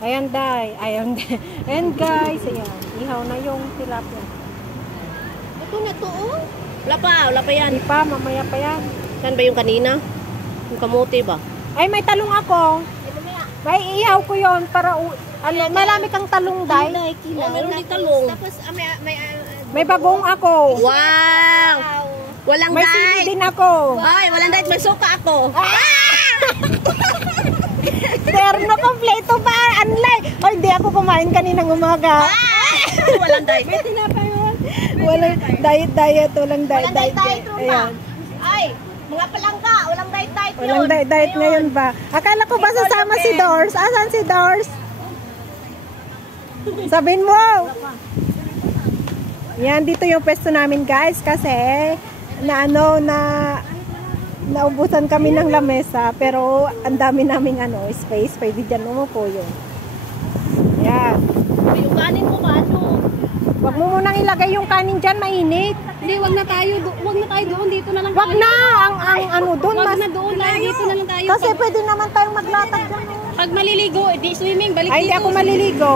Ayan, day. Ayan, and guys, ayan. Ihaw na yung tilapia. Ito na to, oh. Wala pa yan. Hindi pa, mamaya pa yan. Saan ba yung kanina? Yung kamote ba? Ay, may talong ako. May ihaw ko yon para, marami kang talong, day. Oh, meron din talong. Tapos May bagong ako. Wow! Walang May sili diet. din ako. Ay, walang diet. May suka ako. Terno kompleto ba? Unlike. Ay, di ako kumain kaninang umaga. Walang diet. Walang diet. Walang diet. Ayan. Ay, mga palangga, walang diet yun. Walang diet ngayon ba? Akala ko ba sasama si Doors? Asan si Doors? Sabihin mo! Yan, dito yung pwesto namin guys kasi naubusan kami ng lamesa pero ang dami naming space. Pwede dyan umupo yun. Yan. Yung kanin mo ba? Wag mo munang ilagay yung kanin dyan, mainit. Hindi, wag na tayo doon. Dito na lang Wag na! Doon. Wag na doon. Dito na lang tayo. Kasi pwede naman tayong maglatag dyan. Pag maliligo, di swimming, balik Ay, hindi dito. ako maliligo.